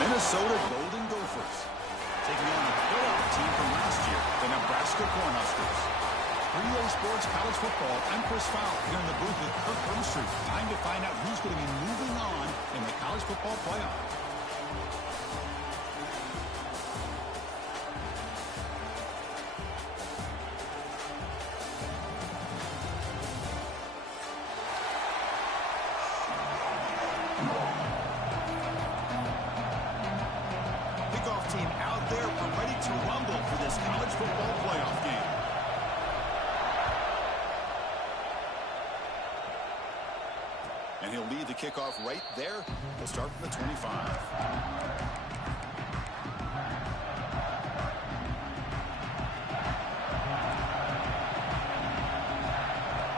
Minnesota Golden Gophers taking on the playoff team from last year, the Nebraska Cornhuskers. 3A Sports College Football, I'm Chris Fowler here in the booth with Kirk Broomstreet. Time to find out who's going to be moving on in the college football playoff. Team out there ready to rumble for this college football playoff game. And he'll lead the kickoff right there. We'll start from the 25.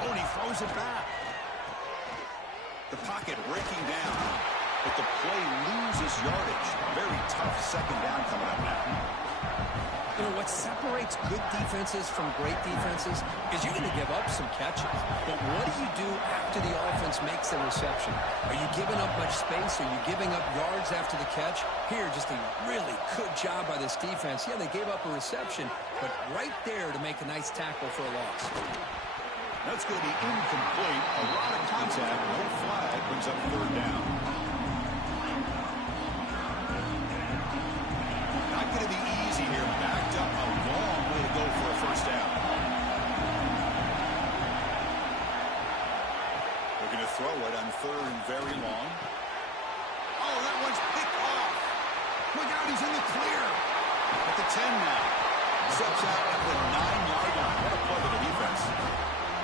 Oh, and he throws it back. The pocket breaking down. But the play loses yardage. Very tough second down coming up now. You know, what separates good defenses from great defenses is you're going to give up some catches. But what do you do after the offense makes the reception? Are you giving up much space? Are you giving up yards after the catch? Here, just a really good job by this defense. Yeah, they gave up a reception, but right there to make a nice tackle for a loss. That's going to be incomplete. A lot of contact. No flag brings up third down. Going to be easy here. Backed up a long way to go for a first down. They're going to throw it on third and very long. Oh, that one's picked off. Look out, he's in the clear. At the 10 now. Steps out at the 9-yard line. What a play to the defense.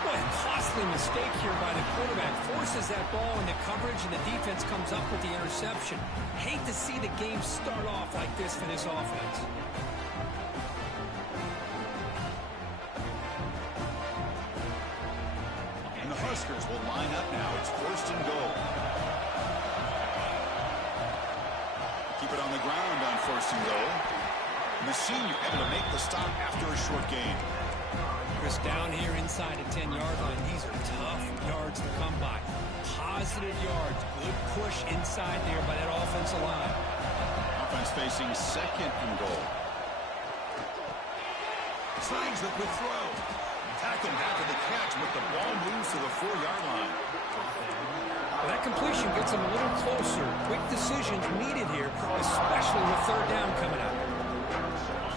What a costly mistake here by the quarterback. Forces that ball into coverage, and the defense comes up with the interception. Hate to see the game start off like this for this offense. And the Huskers will line up now. It's first and goal. Keep it on the ground on first and goal. And the senior able to make the stop after a short gain. Chris, down here inside the 10-yard line, these are tough yards to come by. Positive yards, good push inside there by that offensive line. Offense facing second and goal. Slangs the quick throw. Tackled after the catch, but the ball moves to the 4-yard line. Well, that completion gets him a little closer. Quick decisions needed here, especially with third down coming up.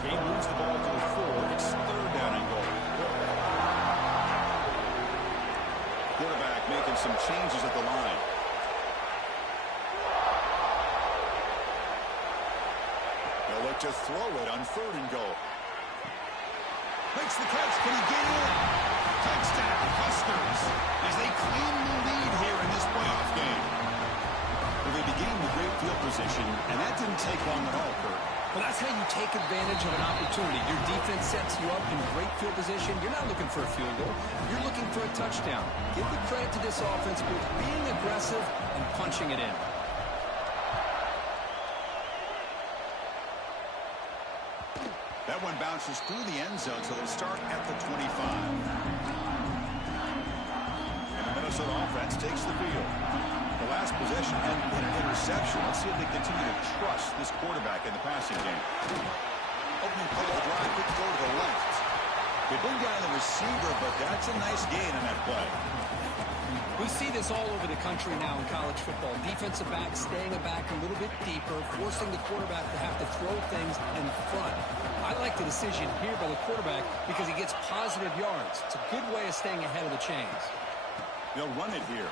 He moves the ball to the 4. It's third down and goal. Quarterback making some changes at the line. They'll look to throw it on third and goal. Makes the catch. Can he get in? Touchdown, Huskers, as they claim the lead here in this playoff game. Well, they began with great field position, and that didn't take long at all, Kurt. Well, that's how you take advantage of an opportunity. Your defense sets you up in great field position. You're not looking for a field goal. You're looking for a touchdown. Give the credit to this offense for being aggressive and punching it in. That one bounces through the end zone, so they'll start at the 25. And the Minnesota offense takes the field. The last possession and an interception. Let's see if they continue to trust this quarterback in the passing game. Opening play of the drive, quick throw to the left. They bring down the receiver, but that's a nice gain on that play. We see this all over the country now in college football. Defensive backs staying back a little bit deeper, forcing the quarterback to have to throw things in front. I like the decision here by the quarterback because he gets positive yards. It's a good way of staying ahead of the chains. They'll run it here.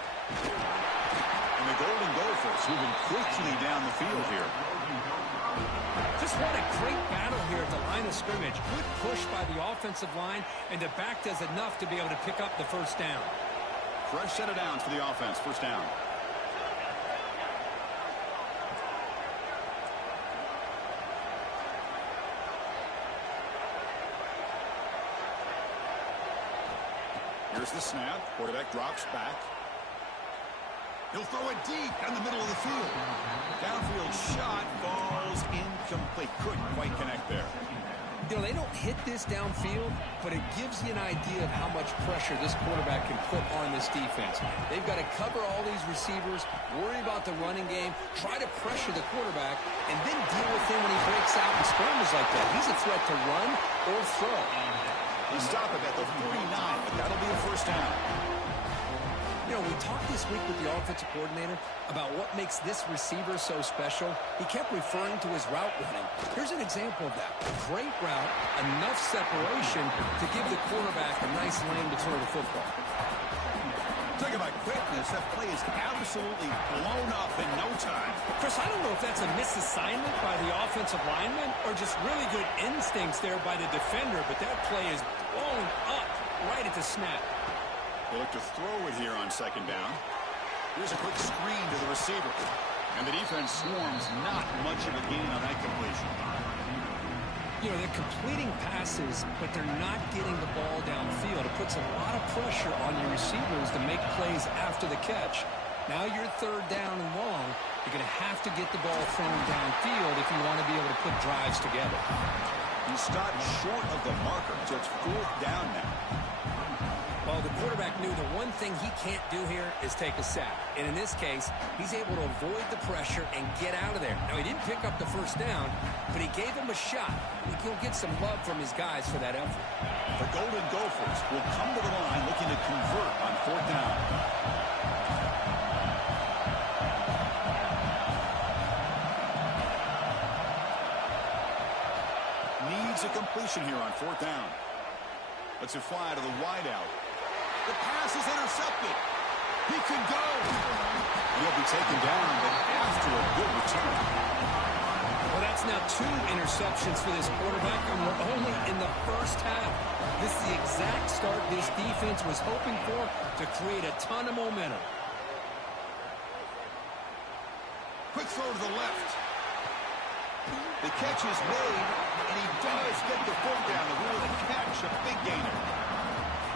And the Golden Gophers moving quickly down the field here. Just what a great battle here at the line of scrimmage. Good push by the offensive line, and the back does enough to be able to pick up the first down. Fresh set of downs for the offense. First down. Here's the snap. Quarterback drops back. He'll throw it deep down the middle of the field. Downfield shot falls incomplete. Couldn't quite connect there. You know, they don't hit this downfield, but it gives you an idea of how much pressure this quarterback can put on this defense. They've got to cover all these receivers, worry about the running game, try to pressure the quarterback, and then deal with him when he breaks out and scrambles like that. He's a threat to run or throw. They stop him at the 49, but that'll be a first down. You know, we talked this week with the offensive coordinator about what makes this receiver so special. He kept referring to his route running. Here's an example of that. A great route, enough separation to give the quarterback a nice lane to throw the football. Talking about quickness, that play is absolutely blown up in no time. Chris, I don't know if that's a misassignment by the offensive lineman or just really good instincts there by the defender, but that play is blown up right at the snap. They look to throw it here on second down. Here's a quick screen to the receiver. And the defense swarms, not much of a gain on that completion. You know, they're completing passes, but they're not getting the ball downfield. It puts a lot of pressure on your receivers to make plays after the catch. Now you're third down and long. You're going to have to get the ball thrown downfield if you want to be able to put drives together. He stopped short of the marker, so it's fourth down now. Well, the quarterback knew the one thing he can't do here is take a sack. And in this case, he's able to avoid the pressure and get out of there. Now, he didn't pick up the first down, but he gave him a shot. I think he'll get some love from his guys for that effort. The Golden Gophers will come to the line looking to convert on fourth down. Needs a completion here on fourth down. Lets it fly to the wideout. The pass is intercepted. He can go. He'll be taken down, but after a good return. Well, that's now 2 interceptions for this quarterback, and we're only in the first half. This is the exact start this defense was hoping for to create a ton of momentum. Quick throw to the left. The catch is made, and he does get the foot down to really catch a big gainer.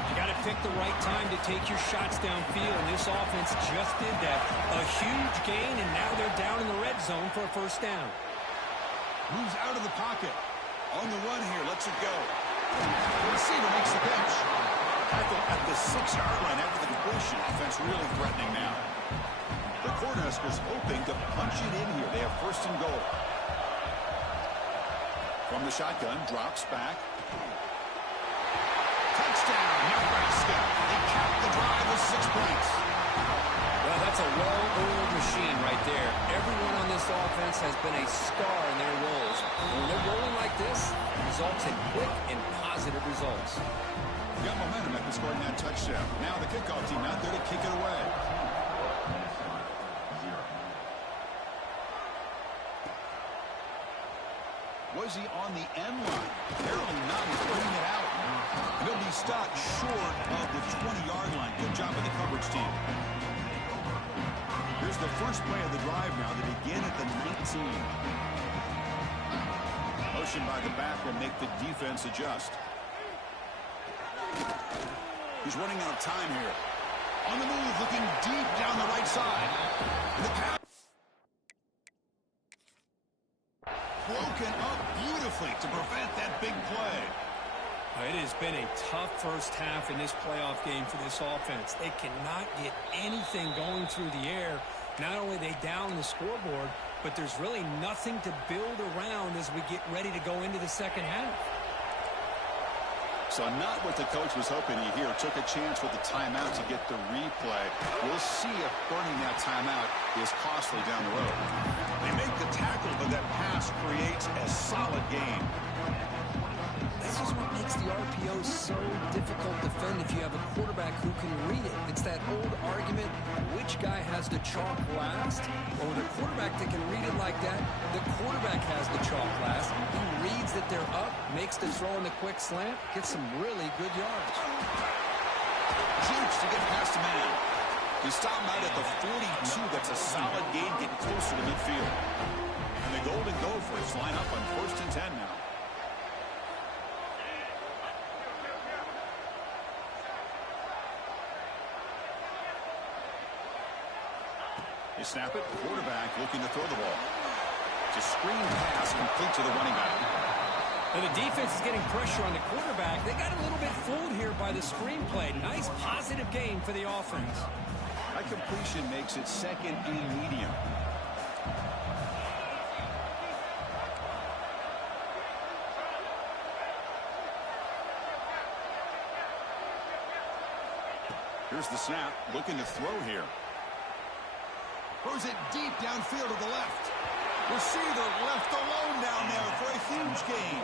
You got to pick the right time to take your shots downfield, and this offense just did that. A huge gain, and now they're down in the red zone for a first down. Moves out of the pocket. On the run here, lets it go. The receiver makes the catch. Tackle at the 6-yard line after the completion. Offense really threatening now. The Cornhuskers hoping to punch it in here. They have first and goal. From the shotgun, drops back. Touchdown, Nebraska. They cap the drive with 6 points. Well, that's a well-oiled machine right there. Everyone on this offense has been a star in their roles. When they're rolling like this, it results in quick and positive results. Got momentum after scoring that touchdown. Now the kickoff team out there to kick it away. Was he on the end line? Apparently not. He's putting it out. And he'll be stopped short of the 20-yard line. Good job of the coverage team. Here's the first play of the drive now. They begin at the 19. Motion by the back will make the defense adjust. He's running out of time here. On the move, looking deep down the right side. And the pass. Broken up beautifully to prevent that big play. It has been a tough first half in this playoff game for this offense. They cannot get anything going through the air. Not only are they down the scoreboard, but there's really nothing to build around as we get ready to go into the second half. So not what the coach was hoping he here. Took a chance with the timeout to get the replay. We'll see if burning that timeout is costly down the road. They make the tackle, but that pass creates a solid gain. This is what makes the RPO so difficult to defend if you have a quarterback who can read it. It's that old argument, which guy has the chalk last? Well, with a quarterback that can read it like that, the quarterback has the chalk last. He reads that they're up, makes the throw in the quick slant, gets some really good yards. Jukes to get past the man. He stopped him out at the 42. That's a solid gain, getting closer to midfield. And the Golden Gophers line up on first and 10 now. They snap it. Quarterback looking to throw the ball. It's a screen pass complete to the running back. And the defense is getting pressure on the quarterback. They got a little bit fooled here by the screenplay. Nice positive game for the offense. That completion makes it second and medium. Here's the snap, looking to throw here. Throws it deep downfield to the left. Receiver left alone down there for a huge gain.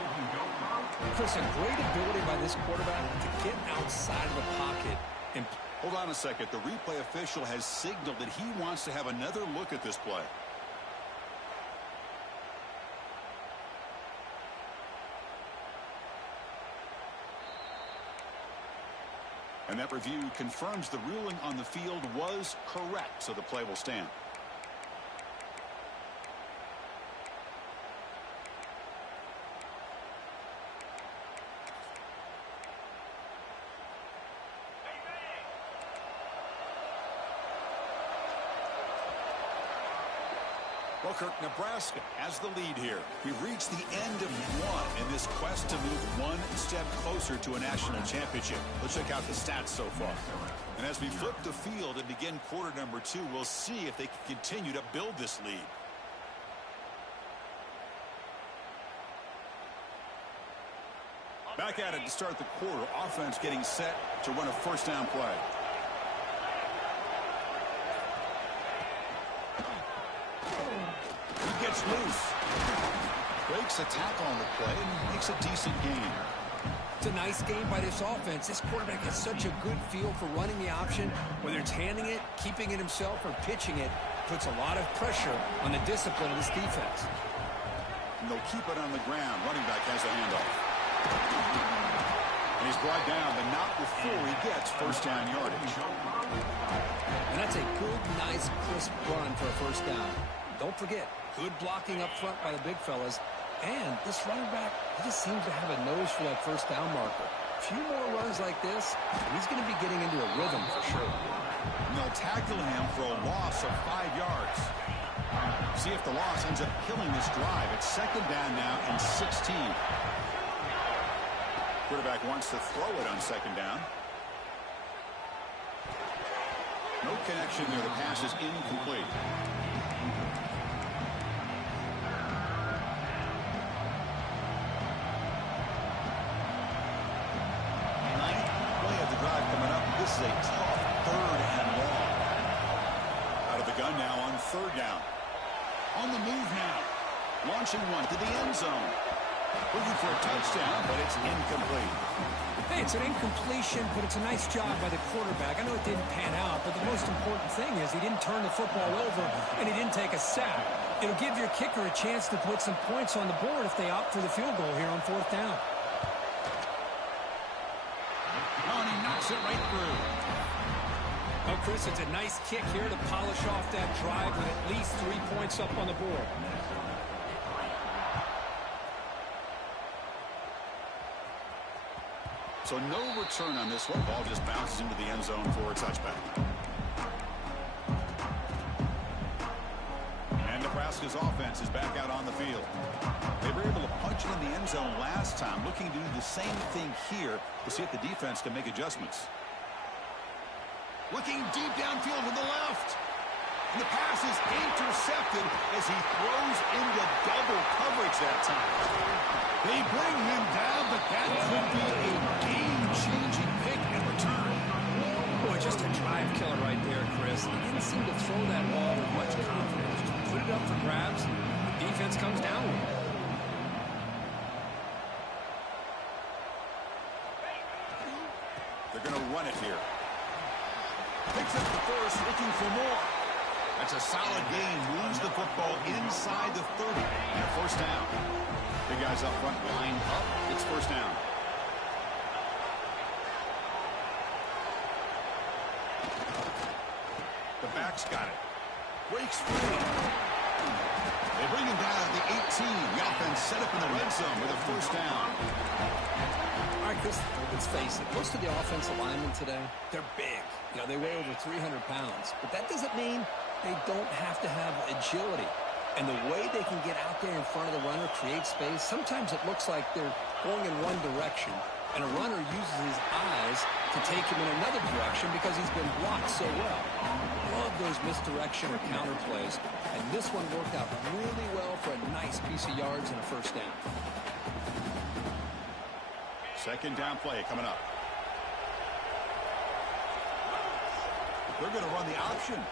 Chris, a great ability by this quarterback to get outside of the pocket. And hold on a second. The replay official has signaled that he wants to have another look at this play. And that review confirms the ruling on the field was correct, so the play will stand. Well, Kirk, Nebraska has the lead here. We've reached the end of one in this quest to move one step closer to a national championship. Let's check out the stats so far. And as we flip the field and begin quarter number 2, we'll see if they can continue to build this lead. Back at it to start the quarter. Offense getting set to run a first down play. Gets loose. Breaks a tackle on the play and makes a decent gain. It's a nice game by this offense. This quarterback has such a good feel for running the option. Whether it's handing it, keeping it himself, or pitching it, puts a lot of pressure on the discipline of this defense. And they'll keep it on the ground. Running back has a handoff. And he's brought down, but not before he gets first down yardage. And that's a good, nice, crisp run for a first down. Don't forget, good blocking up front by the big fellas. And this running back, he just seems to have a nose for that first down marker. A few more runs like this, and he's going to be getting into a rhythm for sure. And they'll tackle him for a loss of 5 yards. See if the loss ends up killing this drive. It's second down now and 16. Quarterback wants to throw it on second down. No connection there. The pass is incomplete. This is a tough third and long. Out of the gun now on third down. On the move now. Launching one to the end zone. Looking for a touchdown, but it's incomplete. Hey, it's an incompletion, but it's a nice job by the quarterback. I know it didn't pan out, but the most important thing is he didn't turn the football over and he didn't take a sack. It'll give your kicker a chance to put some points on the board if they opt for the field goal here on fourth down. Oh, and he knocks it right through. Oh, Chris, it's a nice kick here to polish off that drive with at least 3 points up on the board. So no return on this one. Ball just bounces into the end zone for a touchback. And Nebraska's offense is back out on the field. They were able to punch it in the end zone last time, looking to do the same thing here to see if the defense can make adjustments. Looking deep downfield to the left. And the pass is intercepted as he throws into double coverage that time. They bring him down, but that could be a game-changing pick in return. Boy, just a drive killer right there, Chris. He didn't seem to throw that ball with much confidence. Just put it up for grabs. The defense comes down with it. They're going to run it here. Picks up the first, looking for more. That's a solid gain. Moves the football inside the 30. And a first down. Big guys up front line up. It's first down. The back's got it. Breaks free. They bring him down at the 18. The offense set up in the red zone with a first down. All right, Chris, let's face it. Most of the offensive linemen today, they're big. You know, they weigh over 300 pounds. But that doesn't mean they don't have to have agility. And the way they can get out there in front of the runner, create space, sometimes it looks like they're going in one direction, and a runner uses his eyes to take him in another direction because he's been blocked so well. Love those misdirection or counter plays, and this one worked out really well for a nice piece of yards and a first down. Second down play coming up. They're going to run the option.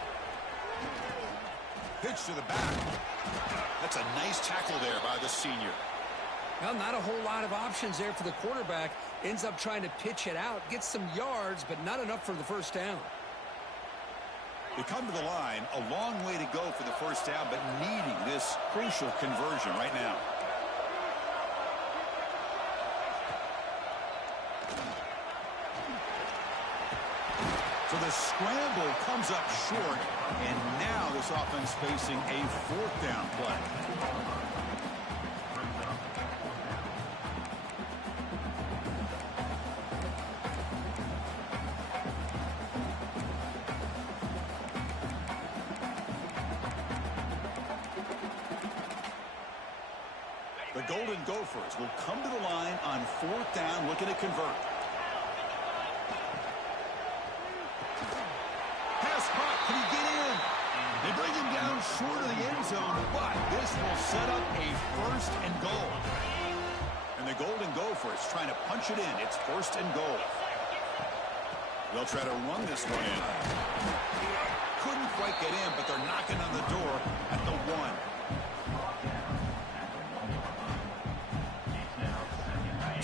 Pitch to the back. That's a nice tackle there by the senior. Well, not a whole lot of options there for the quarterback. Ends up trying to pitch it out, gets some yards, but not enough for the first down. They come to the line, a long way to go for the first down, but needing this crucial conversion right now. So the scramble comes up short, and now this offense facing a fourth down play. The Golden Gophers will come to the line on fourth down, looking to convert. Can he get in? They bring him down short of the end zone, but this will set up a first and goal. And the Golden Gophers trying to punch it in. It's first and goal. They'll try to run this one in. Couldn't quite get in, but they're knocking on the door at the 1.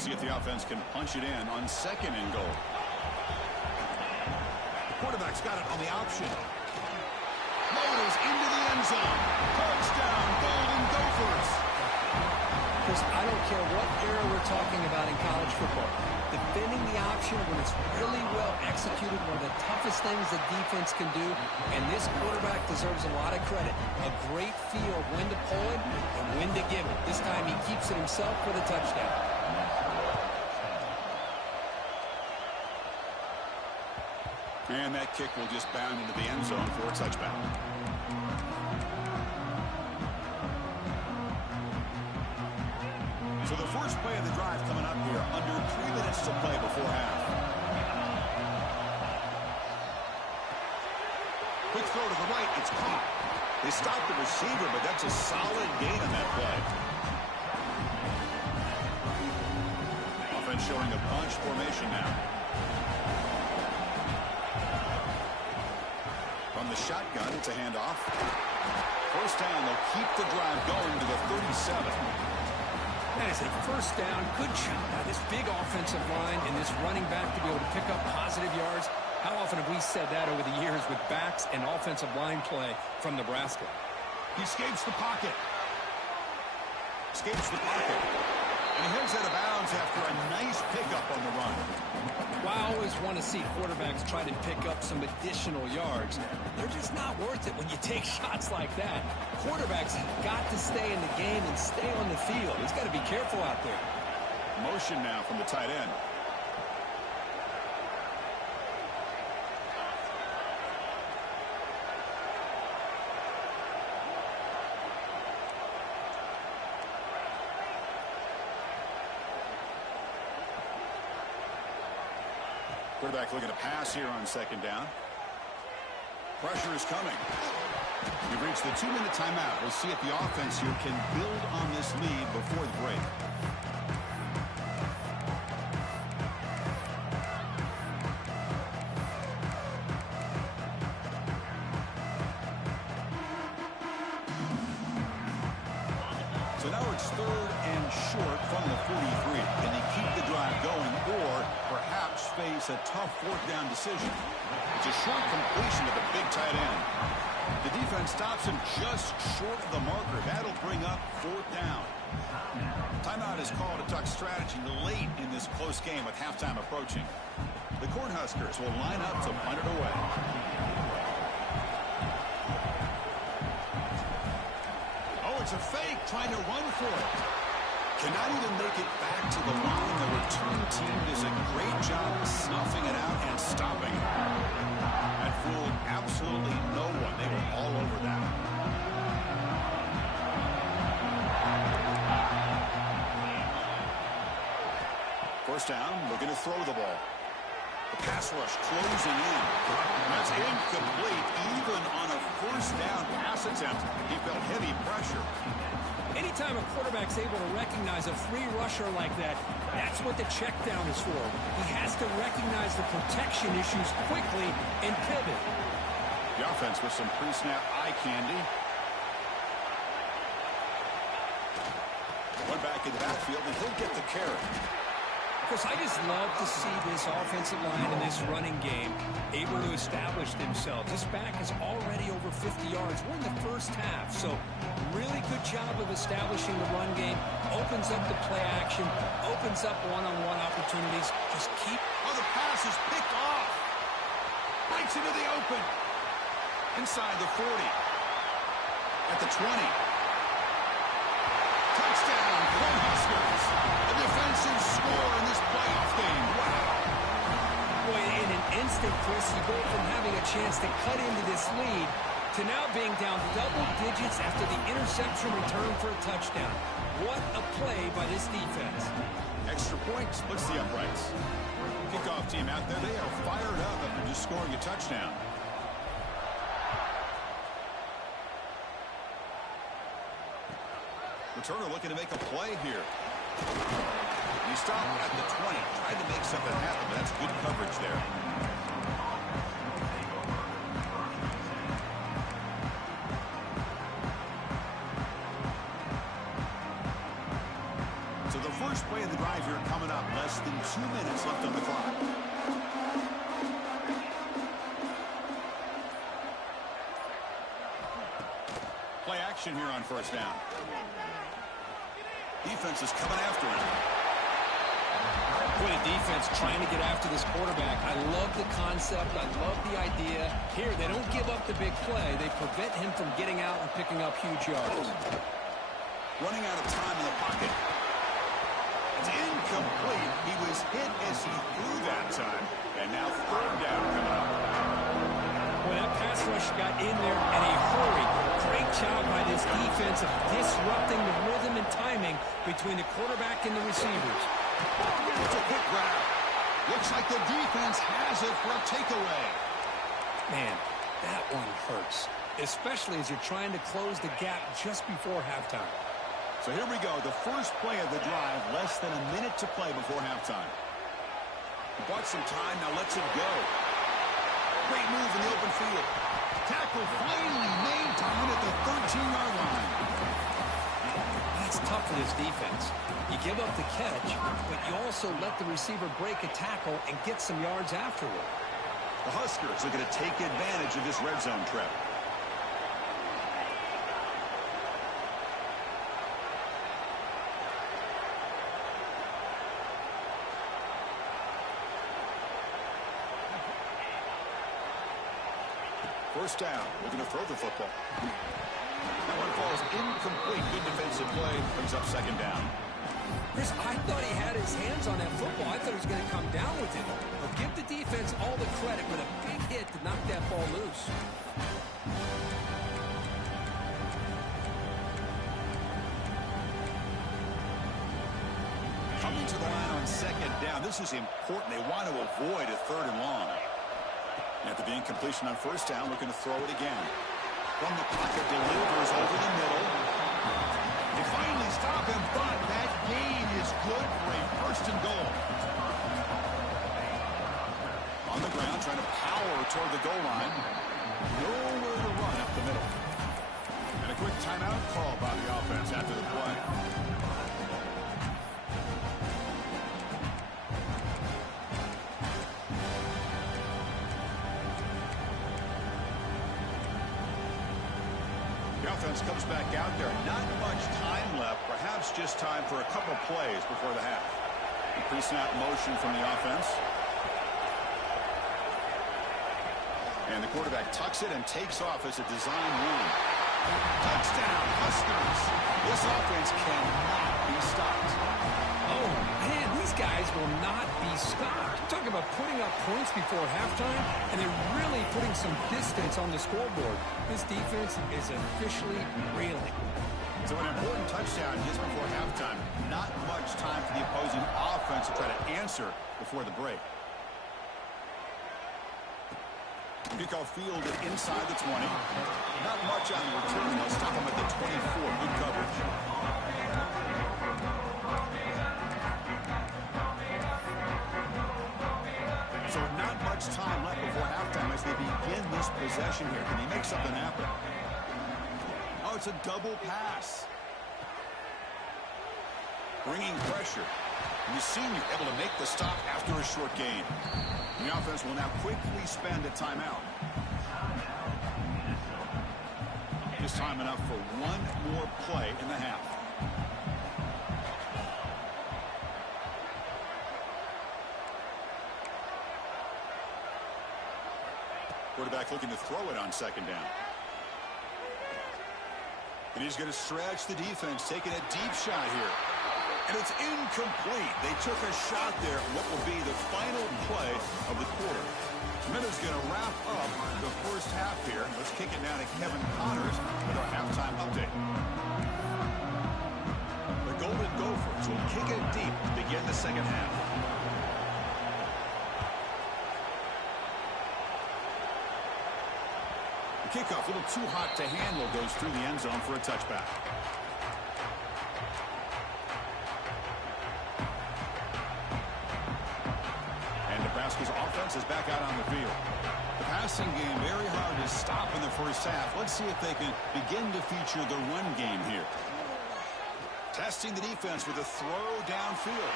See if the offense can punch it in on second and goal. Quarterback's got it on the option. Motors into the end zone. Touchdown, Golden Gophers. Chris, I don't care what era we're talking about in college football. Defending the option when it's really well executed, one of the toughest things the defense can do, and this quarterback deserves a lot of credit. A great feel of when to pull it and when to give it. This time he keeps it himself for the touchdown. And that kick will just bound into the end zone for a touchback. So the first play of the drive coming up here, under 3 minutes to play before half. Quick throw to the right, it's caught. They stopped the receiver, but that's a solid gain on that play. Offense showing a bunch formation now. From the shotgun, it's a handoff. First down, they'll keep the drive going to the 37. That is a first down. Good job by this big offensive line and this running back to be able to pick up positive yards. How often have we said that over the years with backs and offensive line play from Nebraska? He escapes the pocket. Escapes the pocket. And he heads out of bounds after a nice pickup on the run. Well, I always want to see quarterbacks try to pick up some additional yards. They're just not worth it when you take shots like that. Quarterbacks have got to stay in the game and stay on the field. He's got to be careful out there. Motion now from the tight end. Quarterback looking to pass here on second down. Pressure is coming. We've reached the 2-minute timeout. We'll see if the offense here can build on this lead before the break. So now it's third and short from the 43. Can they keep the drive going or perhaps face a tough fourth down decision? It's a short completion of the big tight end. The defense stops him just short of the marker. That'll bring up fourth down. Timeout is called to talk strategy late in this close game with halftime approaching. The Cornhuskers will line up to punt it away. Oh, it's a fake, trying to run for it. Cannot even make it back to the line. The return team does a great job snuffing it out and stopping it. That fooled absolutely no one. They were all over that. First down, looking to throw the ball. The pass rush closing in. That's incomplete. Even on a first down pass attempt, he felt heavy pressure. Anytime a quarterback's able to recognize a free rusher like that, that's what the check down is for. He has to recognize the protection issues quickly and pivot. The offense with some pre-snap eye candy. One back in the backfield, and he'll get the carry. Of course, I just love to see this offensive line and this running game able to establish themselves. This back is already over 50 yards. We're in the first half, so really good job of establishing the run game. Opens up the play action, opens up one-on-one opportunities. Just keep... Oh, the pass is picked off. Breaks into the open. Inside the 40. At the 20. Touchdown, Cornhuskers. A defensive score in this playoff game. Wow. Boy, in an instant, Chris, you go from having a chance to cut into this lead to now being down double digits after the interception return for a touchdown. What a play by this defense. Extra point splits the uprights. Kickoff team out there, they are fired up after just scoring a touchdown. Returner looking to make a play here. He stopped at the 20, tried to make something happen, but that's good coverage there. So the first play of the drive here coming up. Less than 2 minutes left on the clock. Play action here on first down. Defense is coming after him. What a defense trying to get after this quarterback. I love the concept. I love the idea. Here, they don't give up the big play. They prevent him from getting out and picking up huge yards. Running out of time in the pocket. It's incomplete. He was hit as he threw that time. And now third down coming up. Well, that pass rush got in there in a hurry. Great job by this defense of disrupting the rhythm and timing between the quarterback and the receivers. It's a quick grab. Looks like the defense has it for a takeaway. Man, that one hurts, especially as you're trying to close the gap just before halftime. So here we go. The first play of the drive, less than a minute to play before halftime. He bought some time, now lets it go. Great move in the open field. Tackle finally maintained at the 13-yard line. That's tough for this defense. You give up the catch, but you also let the receiver break a tackle and get some yards afterward. The Huskers are going to take advantage of this red zone trip. First down, looking to throw the football. That one falls incomplete. Good defensive play, brings up second down. Chris, I thought he had his hands on that football. I thought he was going to come down with it. But give the defense all the credit with a big hit to knock that ball loose. Coming to the line on second down. This is important. They want to avoid a third and long. After the incompletion on first down, looking to throw it again. From the pocket, delivers over the middle. They finally stop him, but that gain is good for a first and goal. On the ground, trying to power toward the goal line. Nowhere to run up the middle. And a quick timeout call by the offense after the play. Comes back out there. Not much time left. Perhaps just time for a couple plays before the half. Pre-snap motion from the offense. And the quarterback tucks it and takes off as a design run. Touchdown, Huskers. This offense cannot be stopped. Oh, man, these guys will not be stopped. You're talking about putting up points before halftime, and they're really putting some distance on the scoreboard. This defense is officially reeling. So an important touchdown just before halftime. Not much time for the opposing offense to try to answer before the break. Kickoff field inside the 20. Not much on the return. They'll stop him at the 24. Good coverage. So not much time left before halftime as they begin this possession here. Can they make something happen? Oh, it's a double pass. Bringing pressure. And the senior able to make the stop after a short gain. The offense will now quickly spend a timeout. Just time enough for one more play in the half. Quarterback looking to throw it on second down. And he's going to stretch the defense, taking a deep shot here. And it's incomplete. They took a shot there, what will be the final play of the quarter. Minutes going to wrap up the first half here. Let's kick it now to Kevin Connors with our halftime update. The Golden Gophers will kick it deep to begin the second half. The kickoff, a little too hot to handle, goes through the end zone for a touchback. Nebraska's offense is back out on the field. The passing game very hard to stop in the first half. Let's see if they can begin to feature the run game here. Testing the defense with a throw downfield.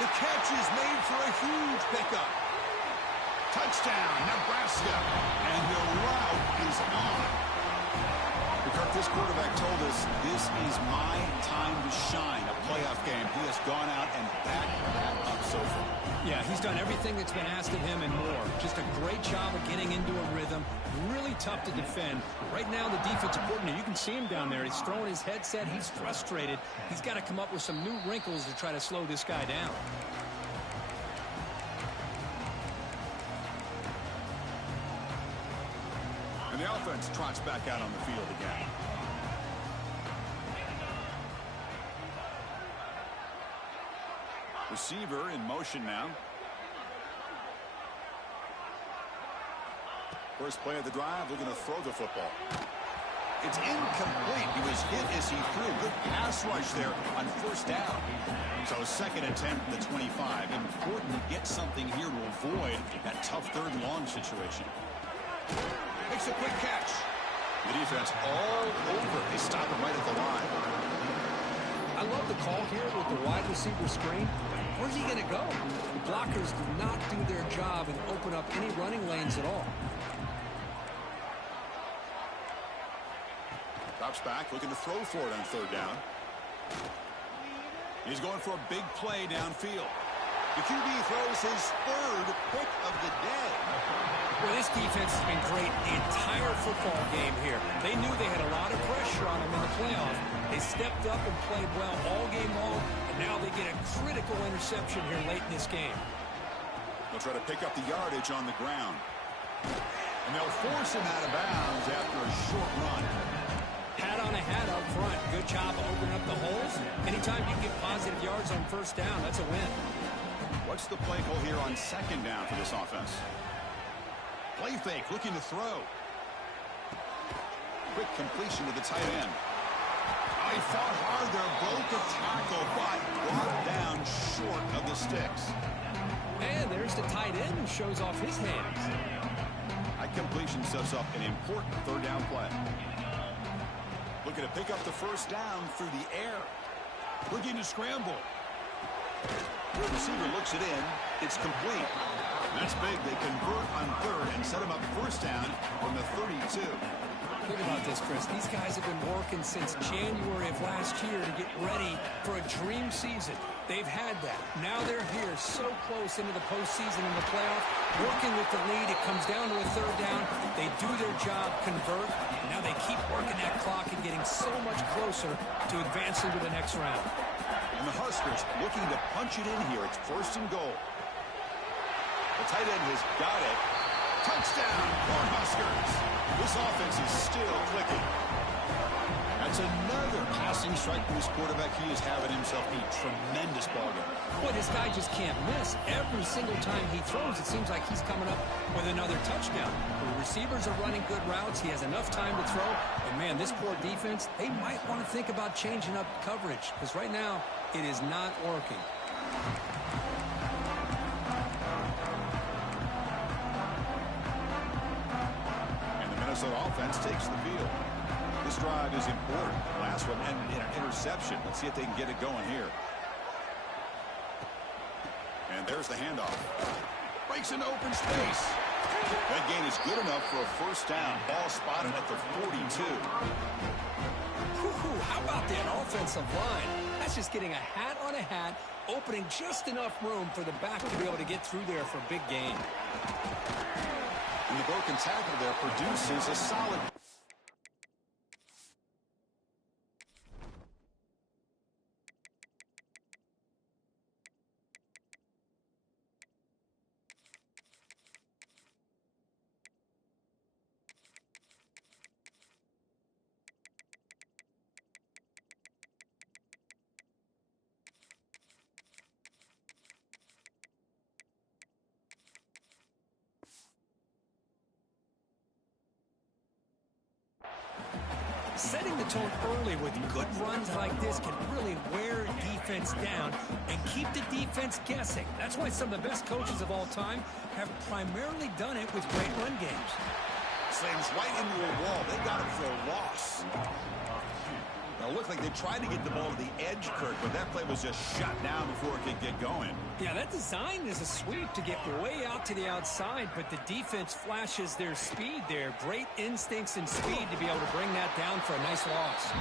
The catch is made for a huge pickup. Touchdown, Nebraska. And the route is on. Kirk, this quarterback told us this is my time to shine, a playoff game. He has gone out and backed that up so far. Yeah, he's done everything that's been asked of him and more. Just a great job of getting into a rhythm. Really tough to defend. Right now, the defensive coordinator, you can see him down there. He's throwing his headset. He's frustrated. He's got to come up with some new wrinkles to try to slow this guy down. And the offense trots back out on the field again. Receiver in motion now. First play of the drive, looking to throw the football. It's incomplete. He was hit as he threw. Good pass rush there on first down. So second and 10 from the 25. Important to get something here to avoid that tough third and long situation. Makes a quick catch. The defense all over. They stop him right at the line. I love the call here with the wide receiver screen. Where's he going to go? The blockers do not do their job and open up any running lanes at all. Drops back, looking to throw for it on third down. He's going for a big play downfield. The QB throws his third pick of the day. Well, this defense has been great the entire football game here. They knew they had a lot of pressure on them in the playoffs. They stepped up and played well all game long, and now they get a critical interception here late in this game. They'll try to pick up the yardage on the ground. And they'll force him out of bounds after a short run. Hat on a hat up front. Good job of opening up the holes. Anytime you can get positive yards on first down, that's a win. What's the play call here on second down for this offense? Play fake, looking to throw. Quick completion to the tight end. Oh, he fought hard there, broke the tackle, but brought down short of the sticks. And there's the tight end who shows off his hands. That completion sets up an important third down play. Looking to pick up the first down through the air. Looking to scramble. The receiver looks it in. It's complete. That's big. They convert on third and set him up first down from the 32. Think about this, Chris. These guys have been working since January of last year to get ready for a dream season. They've had that. Now they're here so close into the postseason and the playoff, working with the lead. It comes down to a third down. They do their job, convert. Now they keep working that clock and getting so much closer to advancing to the next round. And the Huskers looking to punch it in here. It's first and goal. The tight end has got it. Touchdown, Cornhuskers. This offense is still clicking. As That's another passing strike from his quarterback. He is having himself a tremendous ball game. Boy, this guy just can't miss. Every single time he throws, it seems like he's coming up with another touchdown. The receivers are running good routes. He has enough time to throw. And, man, this poor defense, they might want to think about changing up coverage because right now it is not working. And the Minnesota offense takes the field. This drive is important. Last one ended in an interception. Let's see if they can get it going here. And there's the handoff. Breaks into open space. That gain is good enough for a first down. Ball spotted at the 42. How about that offensive line? That's just getting a hat on a hat, opening just enough room for the back to be able to get through there for a big gain. And the broken tackle there produces a solid. Setting the tone early with good runs like this can really wear defense down and keep the defense guessing. That's why some of the best coaches of all time have primarily done it with great run games. Slams right into a wall. They got him for a loss. Now, it looked like they tried to get the ball to the edge, Kirk, but that play was just shut down before it could get going. Yeah, that design is a sweep to get way out to the outside, but the defense flashes their speed there. Great instincts and speed to be able to bring that down for a nice loss.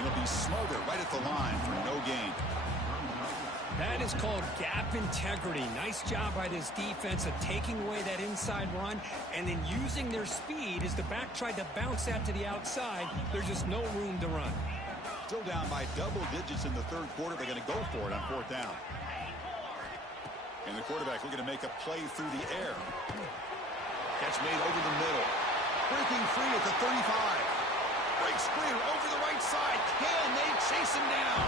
It'll be smothered right at the line for no gain. That is called gap integrity. Nice job by this defense of taking away that inside run and then using their speed as the back tried to bounce that to the outside. There's just no room to run. Still down by double digits in the third quarter. They're going to go for it on fourth down. And the quarterback looking to make a play through the air. Catch made over the middle. Breaking free at the 35. Breaks clear over the right side. Can they chase him down?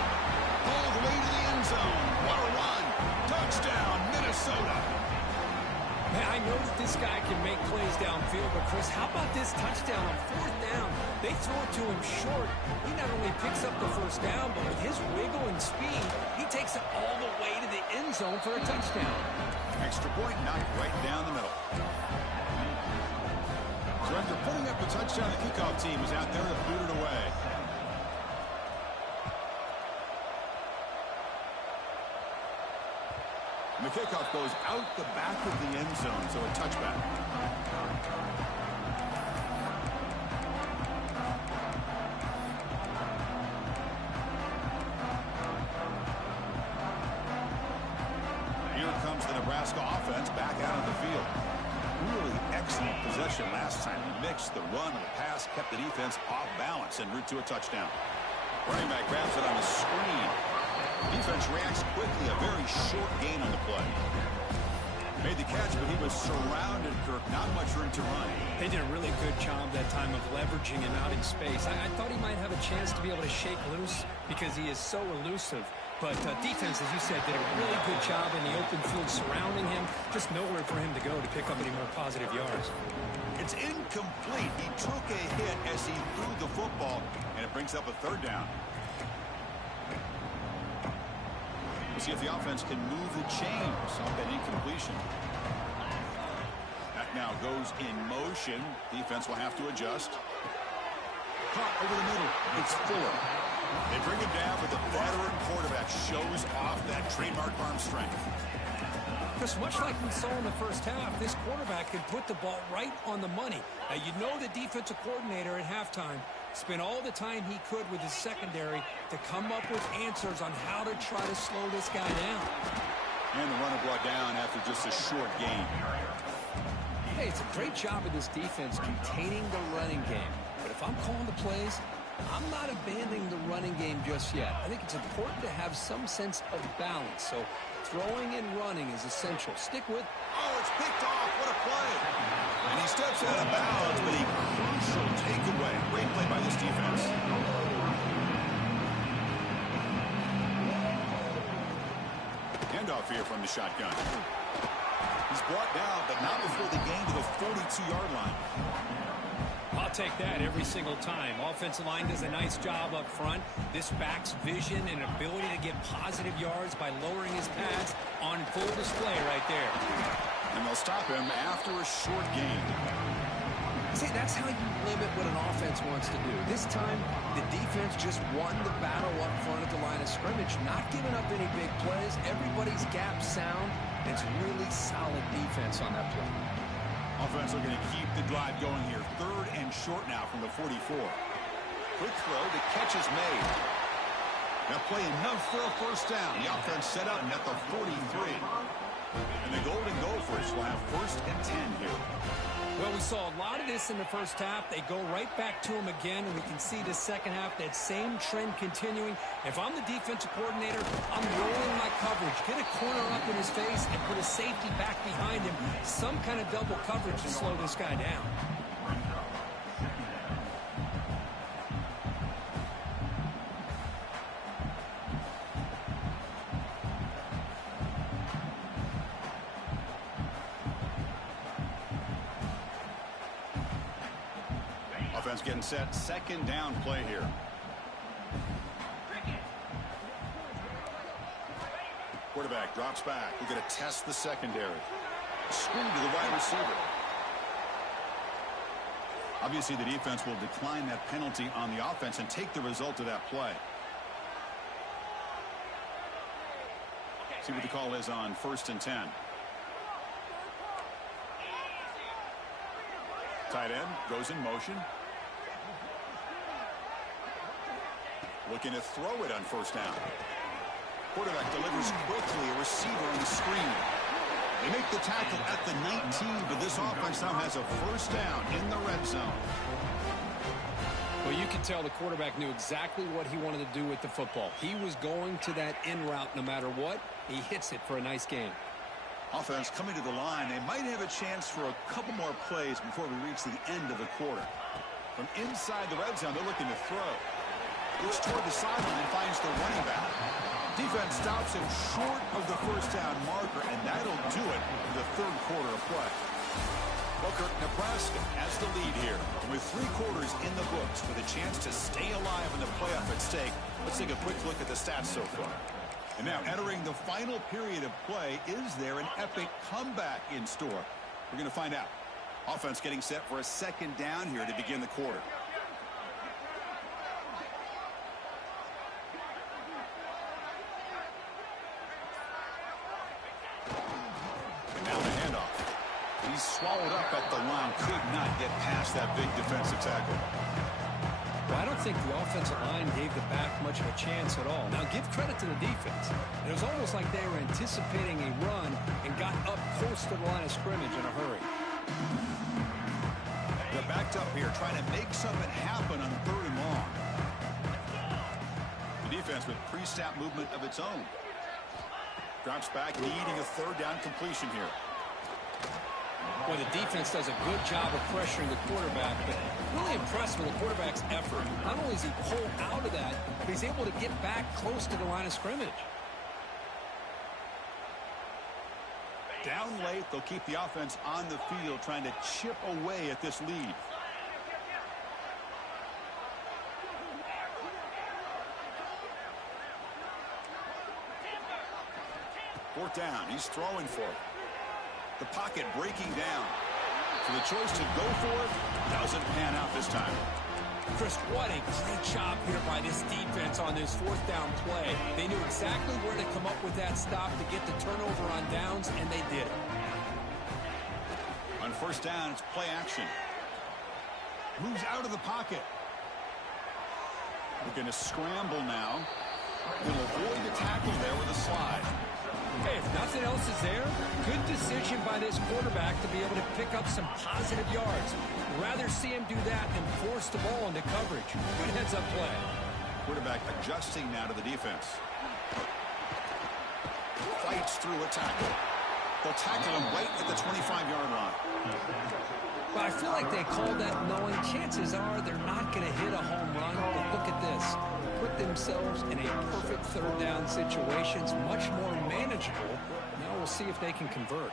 All the way to the end zone. What a run. Touchdown, Minnesota. Man, I know that this guy can make plays downfield, but Chris, how about this touchdown on fourth down? They throw it to him short. He not only picks up the first down, but with his wiggle and speed, he takes it all the way to the end zone for a touchdown. Extra point knocked right down the middle. So after putting up the touchdown, the kickoff team is out there to boot it away. And the kickoff goes out the back of the end zone, so a touchback. Here comes the Nebraska offense back out on the field. Really excellent possession last time. He mixed the run and the pass, kept the defense off balance en route to a touchdown. Running back grabs it on the screen. Defense reacts quickly. A very short gain on the play. Made the catch, but he was surrounded, Kirk. Not much room to run. They did a really good job that time of leveraging him out in space. I thought he might have a chance to be able to shake loose because he is so elusive. But defense, as you said, did a really good job in the open field surrounding him. Just nowhere for him to go to pick up any more positive yards. It's incomplete. He took a hit as he threw the football, and it brings up a third down. We'll see if the offense can move the chains off that incompletion. That now goes in motion. Defense will have to adjust. Caught over the middle. It's Fuller. They bring him down, but the veteran quarterback shows off that trademark arm strength. Because much like we saw in the first half, this quarterback can put the ball right on the money. Now, you know the defensive coordinator at halftime spent all the time he could with his secondary to come up with answers on how to try to slow this guy down. And the runner brought down after just a short gain. Hey, it's a great job of this defense containing the running game. But if I'm calling the plays, I'm not abandoning the running game just yet. I think it's important to have some sense of balance. So throwing and running is essential. Stick with. Oh, it's picked off. What a play. And he steps out of bounds with a crucial takeaway. Great play by this defense. handoff here from the shotgun. He's brought down, but not before the gain to the 42-yard line. I'll take that every single time. Offensive line does a nice job up front. This back's vision and ability to get positive yards by lowering his pads on full display right there. And they'll stop him after a short gain. See, that's how you limit what an offense wants to do. This time, the defense just won the battle up front at the line of scrimmage, not giving up any big plays. Everybody's gap sound. It's really solid defense on that play. Offense looking to keep the drive going here. 3rd and short now from the 44. Quick throw. The catch is made. Now play enough for a first down. The offense set up at the 43. And the Golden Gophers will have 1st and 10 here. Well, we saw a lot of this in the first half. They go right back to him again, and we can see the second half, that same trend continuing. If I'm the defensive coordinator, I'm rolling my coverage. Get a corner up in his face and put a safety back behind him. Some kind of double coverage to slow this guy down. Offense getting set. 2nd down play here. Quarterback drops back. We're going to test the secondary. Screen to the wide receiver. Obviously, the defense will decline that penalty on the offense and take the result of that play. See what the call is on 1st and 10. Tight end goes in motion. Looking to throw it on 1st down. Quarterback delivers quickly. A receiver on the screen. They make the tackle at the 19, but this offense now has a 1st down in the red zone. Well, you can tell the quarterback knew exactly what he wanted to do with the football. He was going to that in route no matter what. He hits it for a nice gain. Offense coming to the line. They might have a chance for a couple more plays before we reach the end of the quarter. From inside the red zone, they're looking to throw. Goes toward the sideline and finds the running back. Defense stops him short of the 1st down marker, and that'll do it for the 3rd quarter of play. Booker, Nebraska has the lead here. With 3 quarters in the books with a chance to stay alive in the playoff at stake. Let's take a quick look at the stats so far. And now entering the final period of play, is there an epic comeback in store? We're going to find out. Offense getting set for a 2nd down here to begin the quarter. And now the handoff. He's swallowed up at the line. Could not get past that big defensive tackle. Well, I don't think the offensive line gave the back much of a chance at all. Now, give credit to the defense. It was almost like they were anticipating a run and got up close to the line of scrimmage in a hurry. They're backed up here, trying to make something happen on 3rd and long. The defense with pre-snap movement of its own. Drops back, needing a 3rd down completion here. Well, the defense does a good job of pressuring the quarterback, but really impressed with the quarterback's effort. Not only is he pulled out of that, but he's able to get back close to the line of scrimmage. Down late, they'll keep the offense on the field, trying to chip away at this lead. Fourth down, he's throwing for it. The pocket breaking down. So the choice to go for it doesn't pan out this time. Chris, what a great job here by this defense on this 4th down play. They knew exactly where to come up with that stop to get the turnover on downs, and they did it. On 1st down, it's play action. Moves out of the pocket. We're going to scramble now. He'll avoid the tackle there with a slide. Hey, if nothing else is there, good decision by this quarterback to be able to pick up some positive yards. Rather see him do that than force the ball into coverage. Good heads-up play. Quarterback adjusting now to the defense. Fights through a tackle. They'll tackle him right at the 25-yard line. Well, I feel like they called that knowing chances are they're not going to hit a home run. But look at this. Put themselves in a perfect third down situation. It's much more manageable. Now we'll see if they can convert.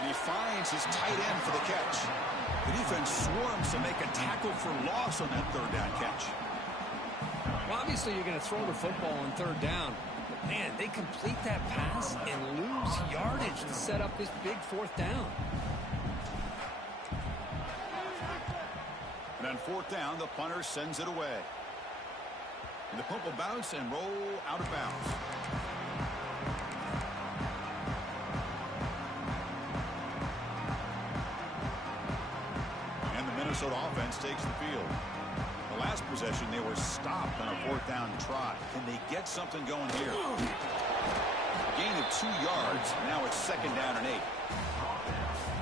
And he finds his tight end for the catch. The defense swarms to make a tackle for loss on that third down catch. Well, obviously, you're going to throw the football on third down. But, man, they complete that pass and lose yardage to set up this big fourth down. And on fourth down, the punter sends it away. And the punt will bounce and roll out of bounds. And the Minnesota offense takes the field. The last possession, they were stopped on a fourth down try. Can they get something going here? Gain of 2 yards. Now it's second down and 8.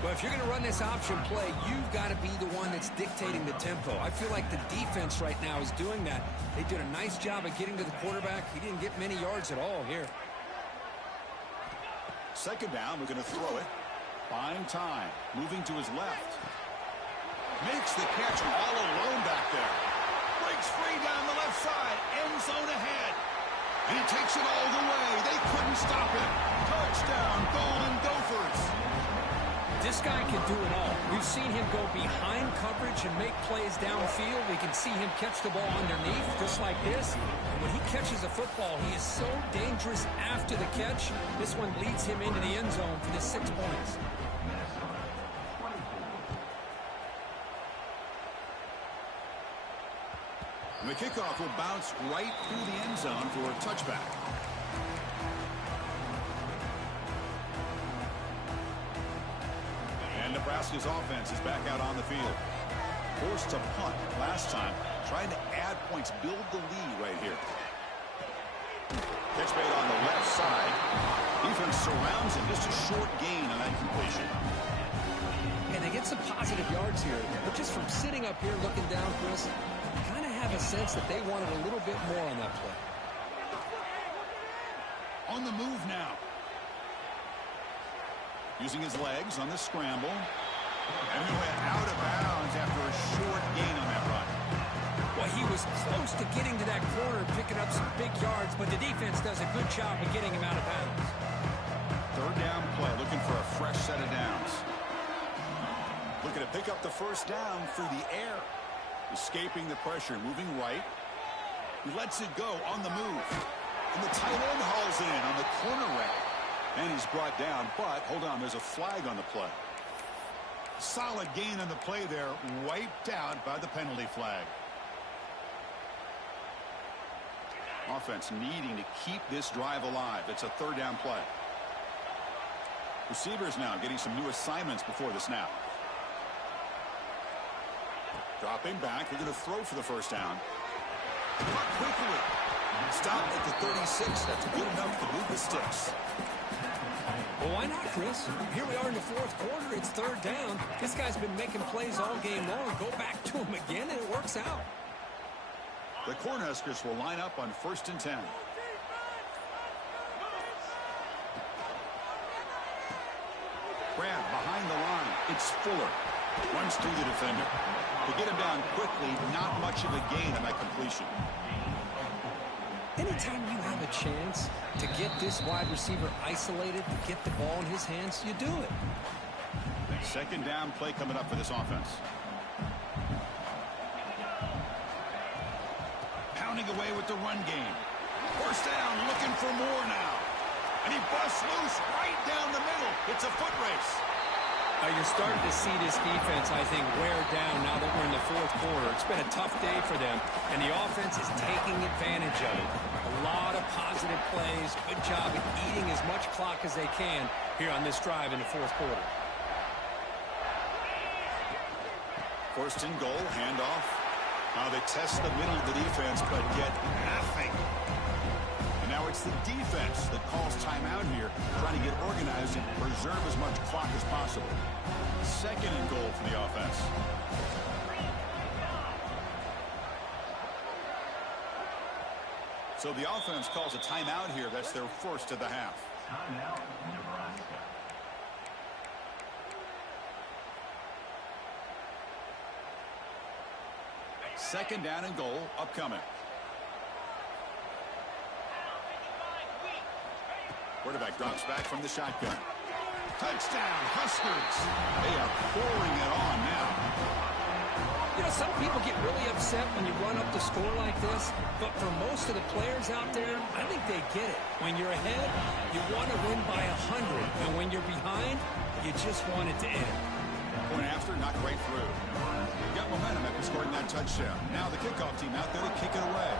Well, if you're going to run this option play, you've got to be the one that's dictating the tempo. I feel like the defense right now is doing that. They did a nice job of getting to the quarterback. He didn't get many yards at all here. Second down, we're going to throw it. Buying time. Moving to his left. Makes the catch all alone back there. Breaks free down the left side. End zone ahead. And he takes it all the way. They couldn't stop him. Touchdown, Golden Gophers. This guy can do it all. We've seen him go behind coverage and make plays downfield. We can see him catch the ball underneath, just like this. And when he catches a football, he is so dangerous after the catch. This one leads him into the end zone for the 6 points. And the kickoff will bounce right through the end zone for a touchback. And Nebraska's offense is back out on the field. Forced to punt last time. Trying to add points, build the lead right here. Catch made on the left side. Defense surrounds him. Just a short gain on that completion. And they get some positive yards here. But just from sitting up here looking down, Chris, you kind of have a sense that they wanted a little bit more on that play. On the move now. Using his legs on the scramble. And he went out of bounds after a short gain on that run. Well, he was close to getting to that corner and picking up some big yards, but the defense does a good job of getting him out of bounds. Third down play, looking for a fresh set of downs. Looking to pick up the first down through the air. Escaping the pressure, moving right. He lets it go on the move. And the tight end hauls it in on the corner route. And he's brought down, but hold on, there's a flag on the play. Solid gain on the play there, wiped out by the penalty flag. Offense needing to keep this drive alive. It's a third down play. Receivers now getting some new assignments before the snap. Dropping back, they're going to throw for the first down. Caught quickly. Stopped at the 36. That's good enough to move the sticks. Well, why not, Chris? Here we are in the fourth quarter. It's third down. This guy's been making plays all game long. Go back to him again, and it works out. The Cornhuskers will line up on 1st and 10. Grab behind the line. It's Fuller. Runs through the defender. To get him down quickly, not much of a gain on that completion. Anytime you have a chance to get this wide receiver isolated, to get the ball in his hands, you do it. Second down play coming up for this offense. Pounding away with the run game. First down, looking for more now. And he busts loose right down the middle. It's a foot race. You're starting to see this defense, I think, wear down now that we're in the fourth quarter. It's been a tough day for them, and the offense is taking advantage of it. A lot of positive plays. Good job at eating as much clock as they can here on this drive in the fourth quarter. First and goal, handoff. They test the middle of the defense, but get nothing. And now it's the defense that calls timeout here, trying to get organized and preserve as much clock as possible. Second and goal for the offense. So the offense calls a timeout here. That's their first of the half. Timeout, Nebraska. Second down and goal upcoming. Quarterback drops back from the shotgun. Touchdown, Huskers. They are pouring it on now. You know, some people get really upset when you run up the score like this, but for most of the players out there, I think they get it. When you're ahead, you want to win by 100, and when you're behind, you just want it to end. Point after, not quite through. Got momentum after scoring that touchdown. Now the kickoff team out there to kick it away.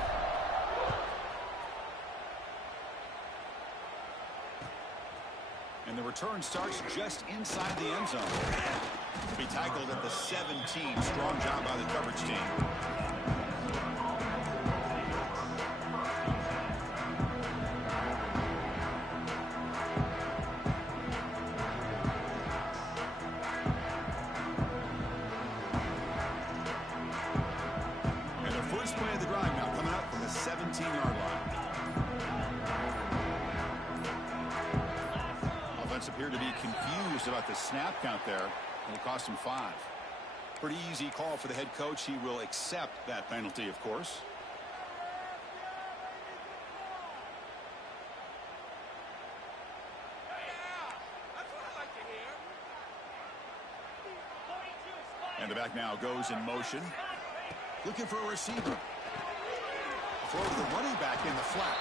And the return starts just inside the end zone. To be tackled at the 17. Strong job by the coverage team. And the first play of the drive now coming up from the 17-yard line. Offense appeared to be confused about the snap count there. It'll cost him 5. Pretty easy call for the head coach. He will accept that penalty, of course. And the back now goes in motion. Looking for a receiver. Throw to the running back in the flat.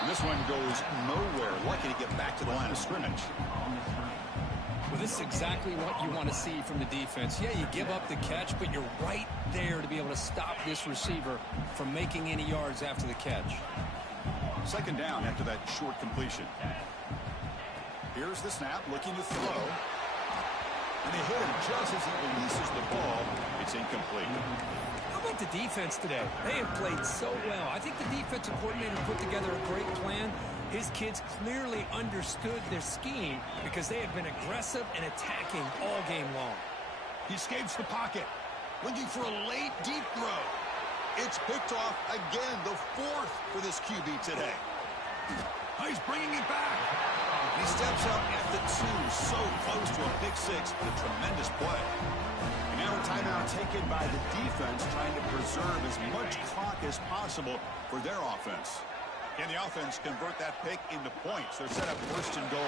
And this one goes nowhere. Lucky to get back to the line of scrimmage. Well, this is exactly what you want to see from the defense. Yeah, you give up the catch, but you're right there to be able to stop this receiver from making any yards after the catch. Second down after that short completion. Here's the snap, looking to throw. And they hit him just as he releases the ball. It's incomplete. How about the defense today? They have played so well. I think the defensive coordinator put together a great plan. His kids clearly understood their scheme because they have been aggressive and attacking all game long. He escapes the pocket. Looking for a late, deep throw. It's picked off again, the 4th for this QB today. He's bringing it back. He steps up at the 2, so close to a pick 6. A tremendous play. And now a timeout taken by the defense, trying to preserve as much clock as possible for their offense. Can the offense convert that pick into points? They're set up first and goal.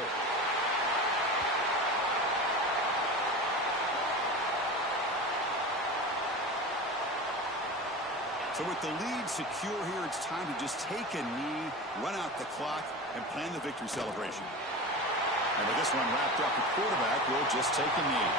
So with the lead secure here, it's time to just take a knee, run out the clock, and plan the victory celebration. And with this one wrapped up, the quarterback will just take a knee.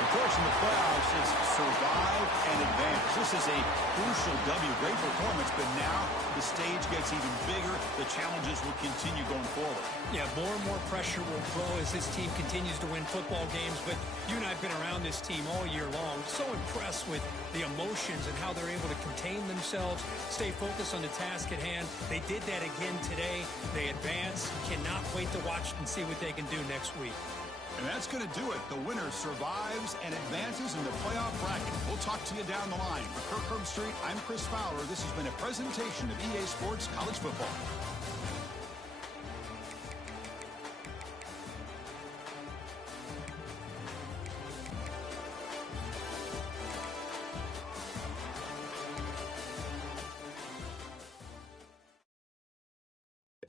The course in the playoffs is survive and advance. This is a crucial W. Great performance, but now the stage gets even bigger. The challenges will continue going forward. Yeah, more and more pressure will grow as this team continues to win football games. But you and I have been around this team all year long. So impressed with the emotions and how they're able to contain themselves, stay focused on the task at hand. They did that again today. They advance. Cannot wait to watch and see what they can do next week. And that's going to do it. The winner survives and advances in the playoff bracket. We'll talk to you down the line. For Kirk Herbstreit, I'm Chris Fowler. This has been a presentation of EA Sports College Football.